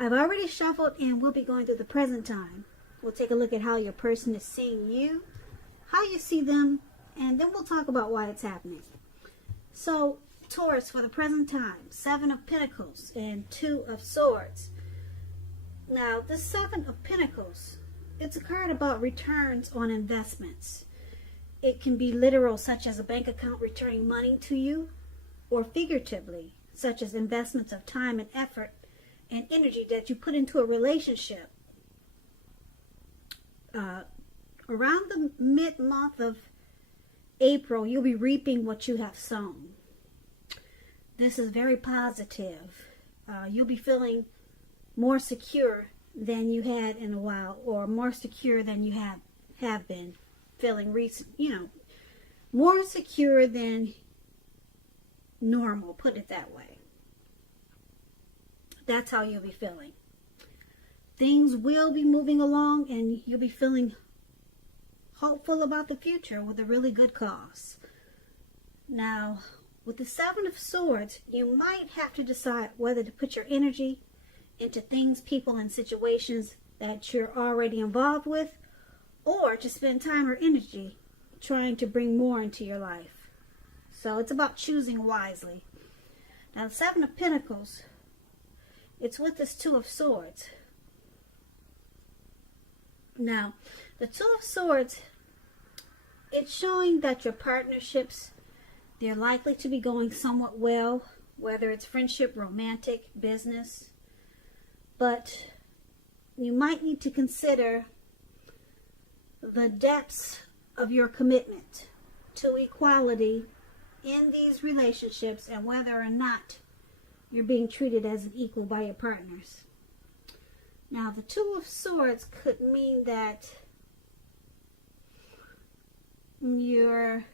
I've already shuffled and we'll be going through the present time. We'll take a look at how your person is seeing you, how you see them, and then we'll talk about why it's happening. So, Taurus, for the present time, 7 of Pentacles and 2 of Swords. Now, the 7 of Pentacles, it's a card about returns on investments. It can be literal, such as a bank account returning money to you, or figuratively, such as investments of time and effort and energy that you put into a relationship. Around the mid-month of April, you'll be reaping what you have sown. This is very positive. You'll be feeling more secure than you had in a while, or more secure than you have been feeling recent, more secure than normal, put it that way. That's how you'll be feeling. Things will be moving along and you'll be feeling hopeful about the future with a really good cause. Now, with the 7 of Swords, you might have to decide whether to put your energy into things, people, and situations that you're already involved with, or to spend time or energy trying to bring more into your life. So it's about choosing wisely. Now, the 7 of Pentacles, it's with this 2 of Swords. Now, the 2 of Swords, it's showing that your partnerships, they're likely to be going somewhat well, whether it's friendship, romantic, business. But you might need to consider the depths of your commitment to equality in these relationships and whether or not you're being treated as an equal by your partners. Now, the 2 of Swords could mean that you're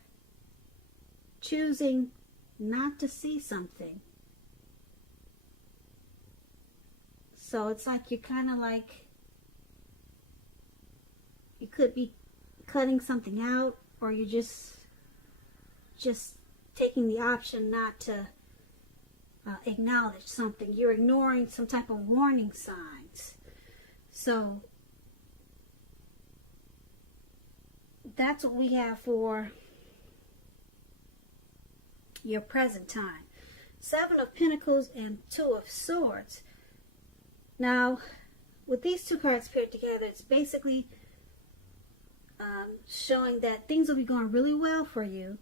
choosing not to see something. So it's like you're kind of like, you could be cutting something out, or you're just taking the option not to acknowledge something. You're ignoring some type of warning signs. So that's what we have for your present time. 7 of Pentacles and 2 of Swords. Now, with these 2 cards paired together, it's basically showing that things will be going really well for you.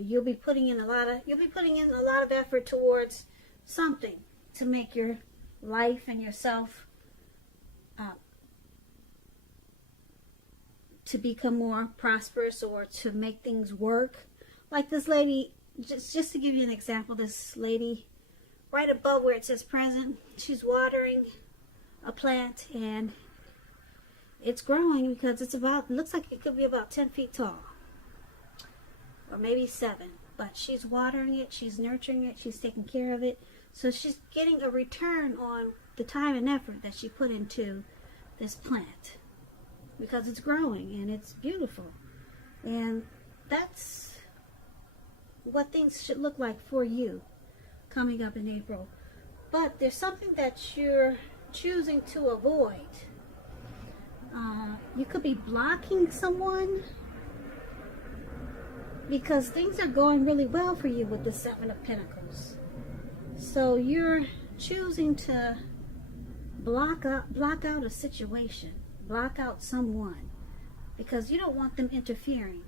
You'll be putting in a lot of effort towards something to make your life and yourself to become more prosperous, or to make things work. Like this lady, just to give you an example, this lady right above where it says present, she's watering a plant and it's growing because it looks like it could be about 10 feet tall, or maybe 7, but she's watering it, she's nurturing it, she's taking care of it. So she's getting a return on the time and effort that she put into this plant, because it's growing and it's beautiful. And that's what things should look like for you coming up in April. But there's something that you're choosing to avoid. You could be blocking someone because things are going really well for you with the 7 of Pentacles. So you're choosing to block out a situation, block out someone, because you don't want them interfering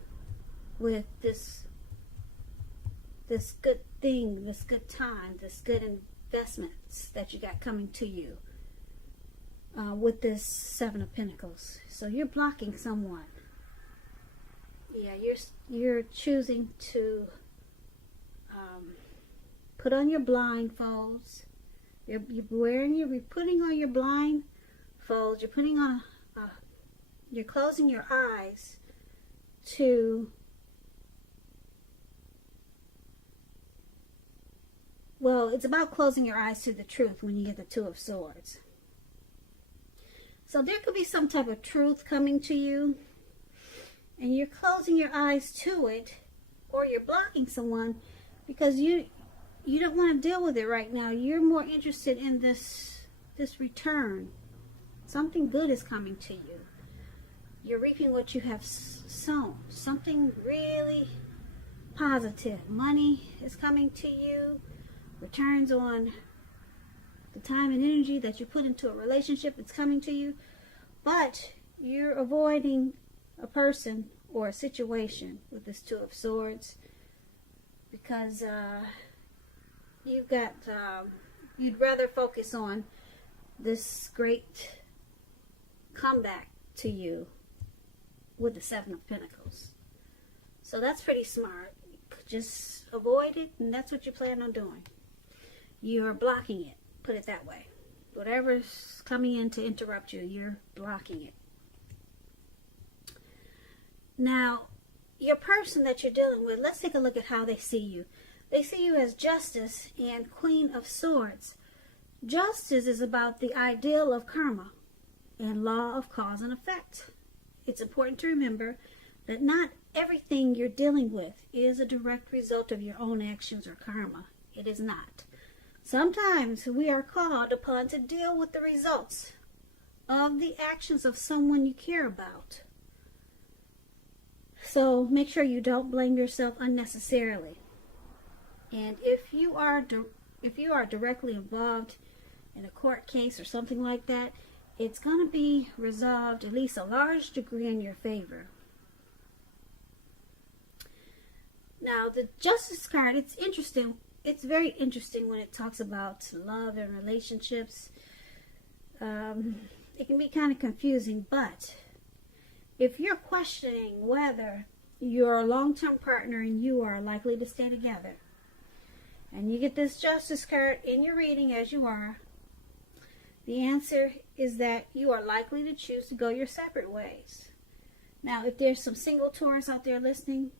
with this good thing, this good time, this good investments that you got coming to you with this 7 of Pentacles. So you're blocking someone. Yeah, you're choosing to put on your blindfolds. You're putting on your blindfolds. You're putting on you're closing your eyes to, well, it's about closing your eyes to the truth when you get the 2 of Swords. So there could be some type of truth coming to you, and you're closing your eyes to it, or you're blocking someone because you don't want to deal with it right now. You're more interested in this this return. Something good is coming to you. You're reaping what you have sown. Something really positive. Money is coming to you. Returns on the time and energy that you put into a relationship, it's coming to you. But you're avoiding a person or a situation with this Two of Swords because you'd rather focus on this great comeback to you with the Seven of Pentacles. So that's pretty smart. Just avoid it, and that's what you plan on doing. You're blocking it, put it that way. Whatever's coming in to interrupt you, you're blocking it. Now, your person that you're dealing with, let's take a look at how they see you. They see you as Justice and Queen of Swords. Justice is about the ideal of karma and law of cause and effect. It's important to remember that not everything you're dealing with is a direct result of your own actions or karma. It is not. Sometimes we are called upon to deal with the results of the actions of someone you care about. So make sure you don't blame yourself unnecessarily. And if you are directly involved in a court case or something like that, it's going to be resolved at least a large degree in your favor. Now, the Justice card, it's interesting. It's very interesting when it talks about love and relationships. It can be kind of confusing, but if you're questioning whether your long-term partner and you are likely to stay together, and you get this Justice card in your reading as you are, the answer is that you are likely to choose to go your separate ways. Now, if there's some single Taurus out there listening,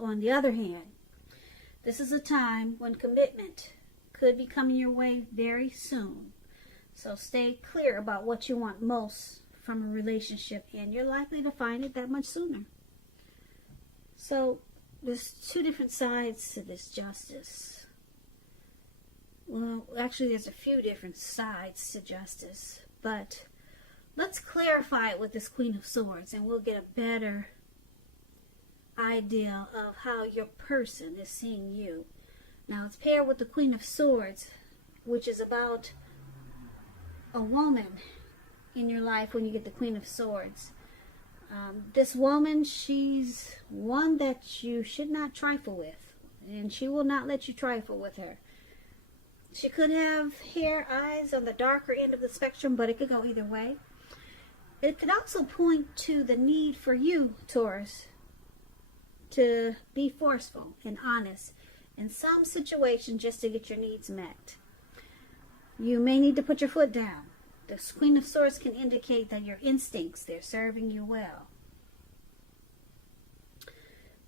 on the other hand, this is a time when commitment could be coming your way very soon. So stay clear about what you want most from a relationship, and you're likely to find it that much sooner. So there's two different sides to this Justice. Well, actually, there's a few different sides to Justice, but let's clarify it with this Queen of Swords, and we'll get a better idea of how your person is seeing you. Now, it's paired with the Queen of Swords, which is about a woman in your life when you get the Queen of Swords. This woman, she's one that you should not trifle with, and she will not let you trifle with her. She could have hair, eyes on the darker end of the spectrum, but it could go either way. It could also point to the need for you, Taurus, to be forceful and honest in some situation just to get your needs met. You may need to put your foot down. The Queen of Swords can indicate that your instincts, they're serving you well.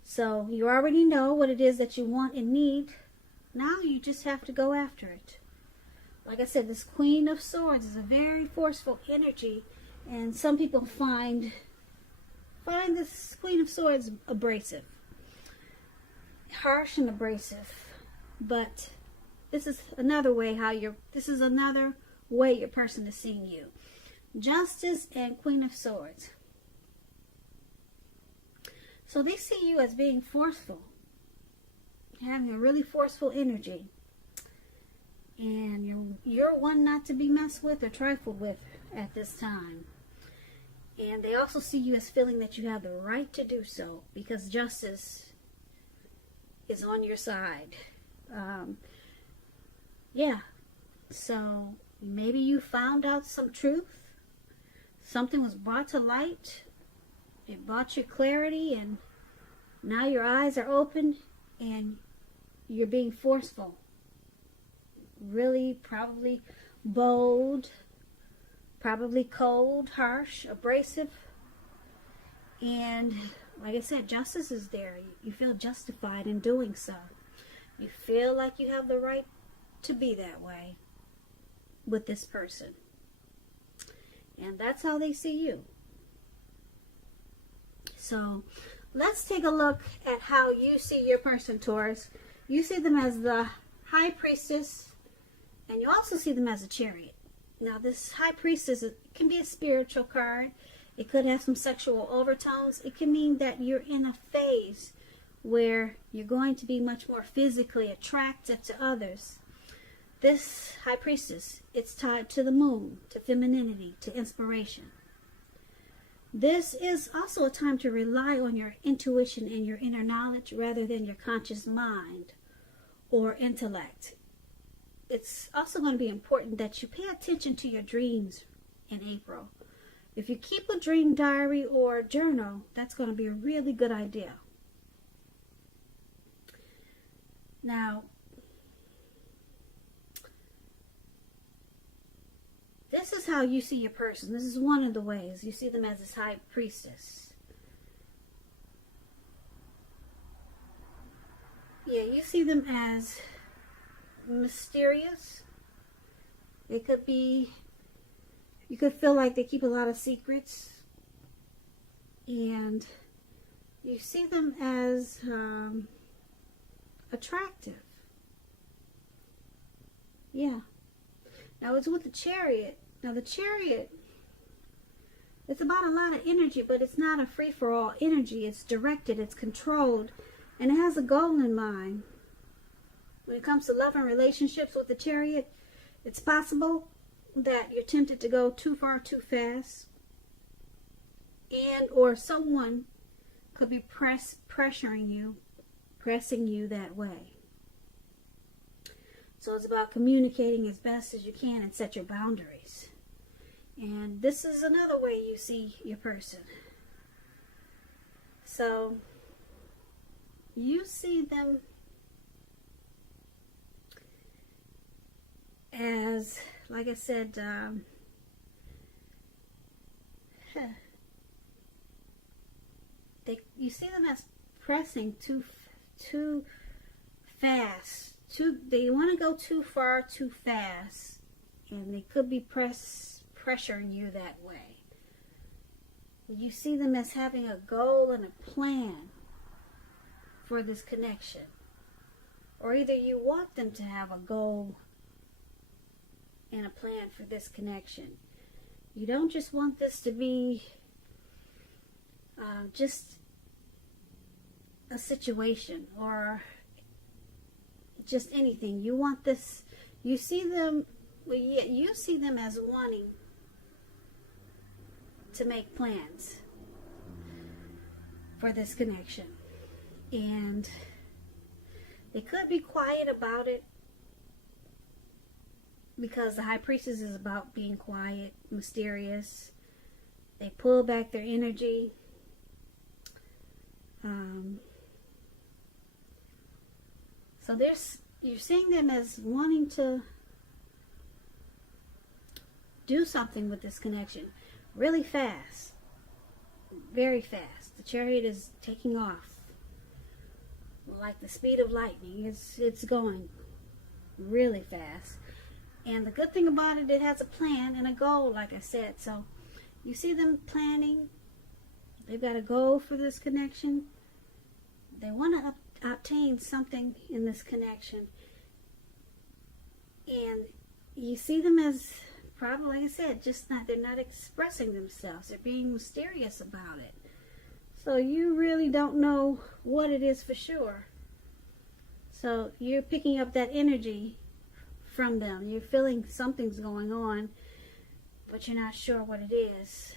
So you already know what it is that you want and need. Now you just have to go after it. Like I said, this Queen of Swords is a very forceful energy, and some people find this Queen of Swords abrasive. Harsh and abrasive. But this is another way your person is seeing you. Justice and Queen of Swords. So they see you as being forceful, having a really forceful energy, and you're one not to be messed with or trifled with at this time. And they also see you as feeling that you have the right to do so because justice is on your side. So maybe you found out some truth, something was brought to light, it brought you clarity, and now your eyes are open and you're being forceful. Really, probably bold, probably cold, harsh, abrasive. And like I said, justice is there. You feel justified in doing so. You feel like you have the right to be that way with this person. And that's how they see you. So let's take a look at how you see your person, Taurus. You see them as the High Priestess And you also see them as a chariot. Now, this High Priestess can be a spiritual card. It could have some sexual overtones. It can mean that you're in a phase where you're going to be much more physically attracted to others. This High Priestess, it's tied to the moon, to femininity, to inspiration. This is also a time to rely on your intuition and your inner knowledge rather than your conscious mind or intellect. It's also going to be important that you pay attention to your dreams in April. If you keep a dream diary or journal, that's going to be a really good idea. Now, this is how you see your person. This is one of the ways you see them as this High Priestess. Yeah, you see them as mysterious. It could be, you could feel like they keep a lot of secrets. And you see them as attractive. Yeah. Now it's with the Chariot. Now the Chariot, it's about a lot of energy, but it's not a free-for-all energy. It's directed, it's controlled, and it has a goal in mind. When it comes to love and relationships with the Chariot, it's possible that you're tempted to go too far too fast, and or someone could be pressing you that way. So it's about communicating as best as you can and set your boundaries. And this is another way you see your person. So you see them as, like I said, you see them as pressing too fast. They want to go too far too fast, and they could be pressuring you that way. You see them as having a goal and a plan for this connection, or either you want them to have a goal and a plan for this connection. You don't just want this to be just a situation or just anything. You want this, you see them, well, yeah, you see them as wanting to make plans for this connection. And they could be quiet about it, because the High Priestess is about being quiet, mysterious. They pull back their energy. So you're seeing them as wanting to do something with this connection really fast, very fast. The Chariot is taking off like the speed of lightning. It's going really fast. And the good thing about it, it has a plan and a goal, like I said. So you see them planning. They've got a goal for this connection. They want to obtain something in this connection. And you see them as, probably, like I said, they're not expressing themselves. They're being mysterious about it. So you really don't know what it is for sure. So you're picking up that energy from them. You're feeling something's going on, but you're not sure what it is.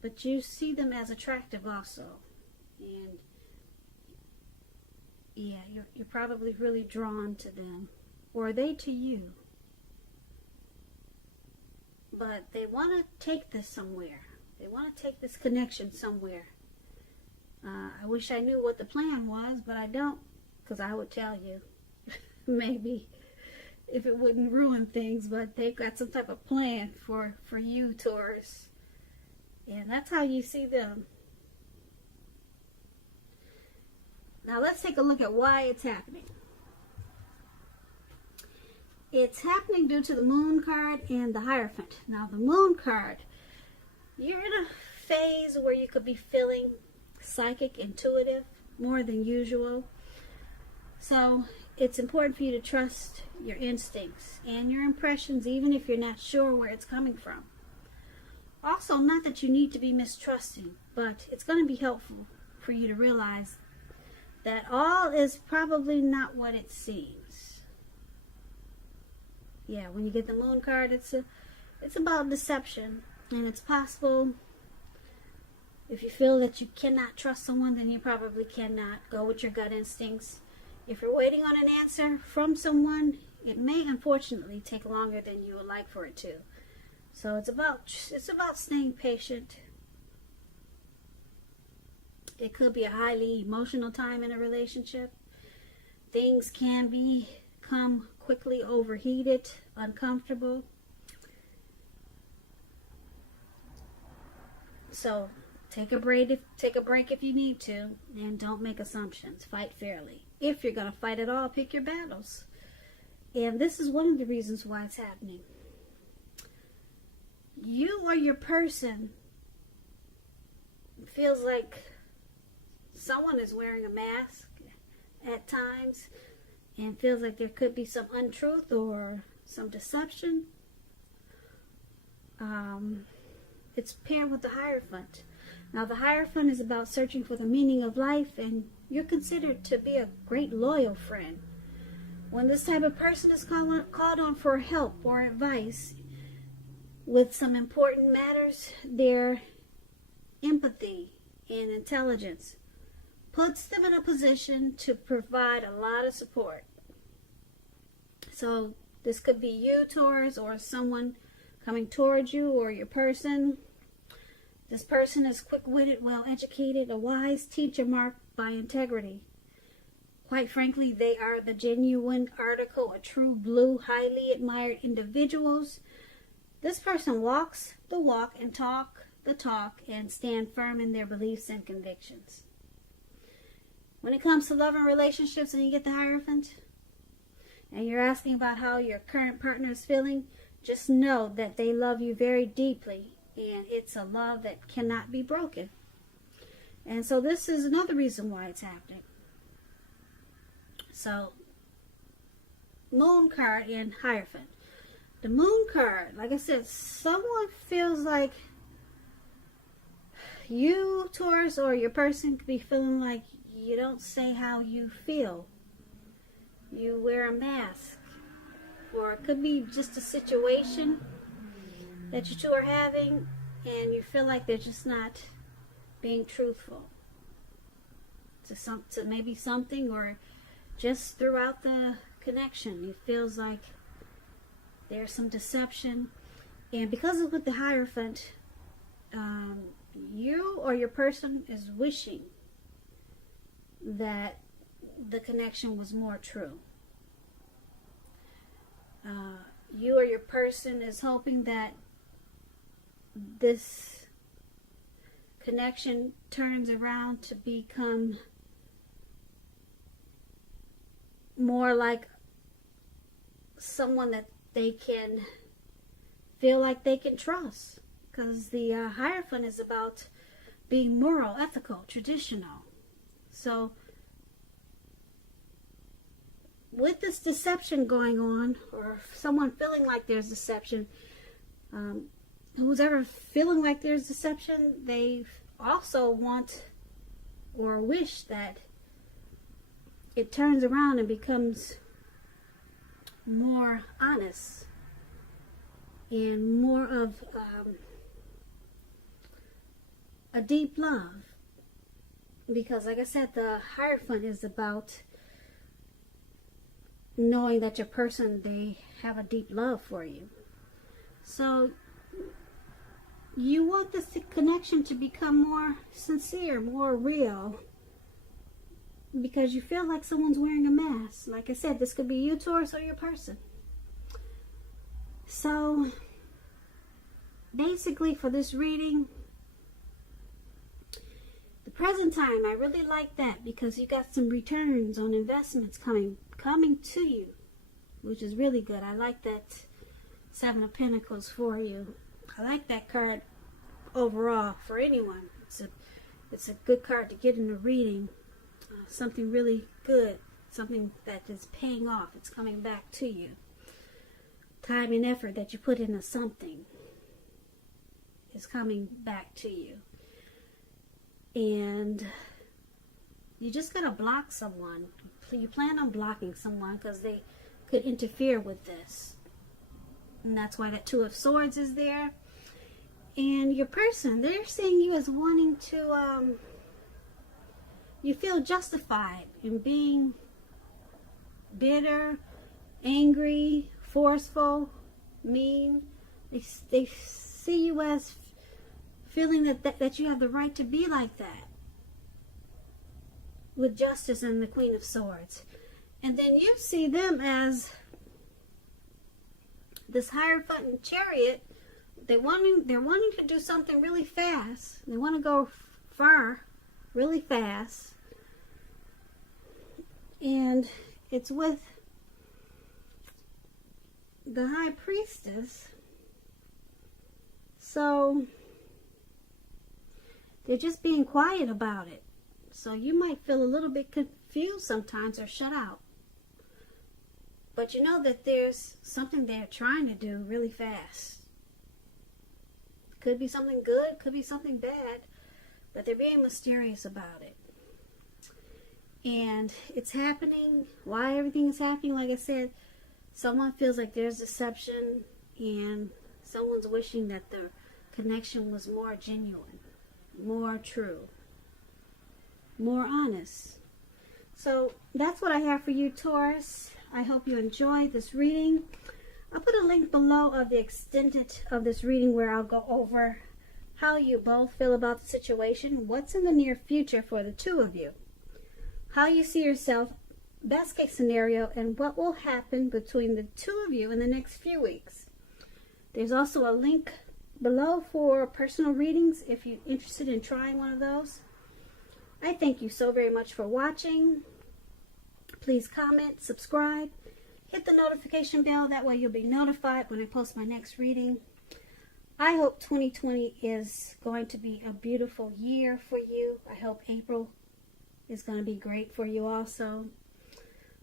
But you see them as attractive also. And yeah, you're probably really drawn to them. Or are they to you? But they want to take this somewhere. They want to take this connection somewhere. I wish I knew what the plan was, but I don't, because I would tell you. Maybe if it wouldn't ruin things, but they've got some type of plan for you, Taurus. And that's how you see them. Now let's take a look at why it's happening. It's happening due to the Moon card and the Hierophant. Now the Moon card, you're in a phase where you could be feeling psychic, intuitive, more than usual. So it's important for you to trust your instincts and your impressions, even if you're not sure where it's coming from. Also, not that you need to be mistrusting, but it's going to be helpful for you to realize that all is probably not what it seems. Yeah, when you get the Moon card, it's about deception, and it's possible. If you feel that you cannot trust someone, then you probably cannot. Go with your gut instincts. If you're waiting on an answer from someone, it may unfortunately take longer than you would like for it to. So it's about staying patient. It could be a highly emotional time in a relationship. Things can become quickly overheated, uncomfortable. So take a break if you need to, and don't make assumptions. Fight fairly. If you're going to fight at all, pick your battles. And this is one of the reasons why it's happening. You or your person feels like someone is wearing a mask at times, and feels like there could be some untruth or some deception. It's paired with the Hierophant. Now, the Hierophant is about searching for the meaning of life, and you're considered to be a great loyal friend. When this type of person is called on for help or advice with some important matters, their empathy and intelligence puts them in a position to provide a lot of support. So this could be you, Taurus, or someone coming towards you or your person. This person is quick-witted, well-educated, a wise teacher marked by integrity. Quite frankly, they are the genuine article, a true blue, highly admired individuals. This person walks the walk and talk the talk and stand firm in their beliefs and convictions. When it comes to love and relationships and you get the Hierophant, and you're asking about how your current partner is feeling, just know that they love you very deeply, and it's a love that cannot be broken. And so this is another reason why it's happening. So, Moon card and Hierophant. The Moon card, like I said, someone feels like you, Taurus, or your person could be feeling like you don't say how you feel. You wear a mask. Or it could be just a situation that you two are having, and you feel like they're just not being truthful to maybe something, or just throughout the connection. It feels like there's some deception. And because it's with the Hierophant, you or your person is wishing that the connection was more true. You or your person is hoping that this connection turns around to become more like someone that they can feel like they can trust. Because the Hierophant is about being moral, ethical, traditional. So, with this deception going on, or someone feeling like there's deception, who's ever feeling like there's deception, they also want or wish that it turns around and becomes more honest and more of a deep love. Because like I said, the Hierophant is about knowing that your person, they have a deep love for you. So you want this connection to become more sincere, more real, because you feel like someone's wearing a mask. Like I said, this could be you, Taurus, or your person. So basically for this reading, the present time, I really like that because you got some returns on investments coming to you, which is really good. I like that Seven of Pentacles for you. I like that card overall for anyone. It's a good card to get in a reading. Something really good something that is paying off. It's coming back to you. Time and effort that you put into something is coming back to you. And you just gotta block someone. You plan on blocking someone because they could interfere with this. And that's why that Two of Swords is there. And your person, they're seeing you as wanting to, you feel justified in being bitter, angry, forceful, mean. They see you as feeling that you have the right to be like that. With Justice and the Queen of Swords. And then you see them as this Hierophant Chariot. They're wanting to do something really fast. They want to go far really fast. And it's with the High Priestess. So they're just being quiet about it. So you might feel a little bit confused sometimes or shut out. But you know that there's something they're trying to do really fast. Could be something good, could be something bad, but they're being mysterious about it. And it's happening. Why everything is happening, like I said, someone feels like there's deception and someone's wishing that the connection was more genuine, more true, more honest. So that's what I have for you, Taurus. I hope you enjoyed this reading. I'll put a link below of the extended of this reading where I'll go over how you both feel about the situation, what's in the near future for the two of you, how you see yourself, best case scenario, and what will happen between the two of you in the next few weeks. There's also a link below for personal readings if you're interested in trying one of those. I thank you so very much for watching. Please comment, subscribe, hit the notification bell. That way you'll be notified when I post my next reading. I hope 2020 is going to be a beautiful year for you. I hope April is going to be great for you also.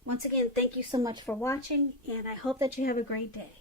Once again, thank you so much for watching, and I hope that you have a great day.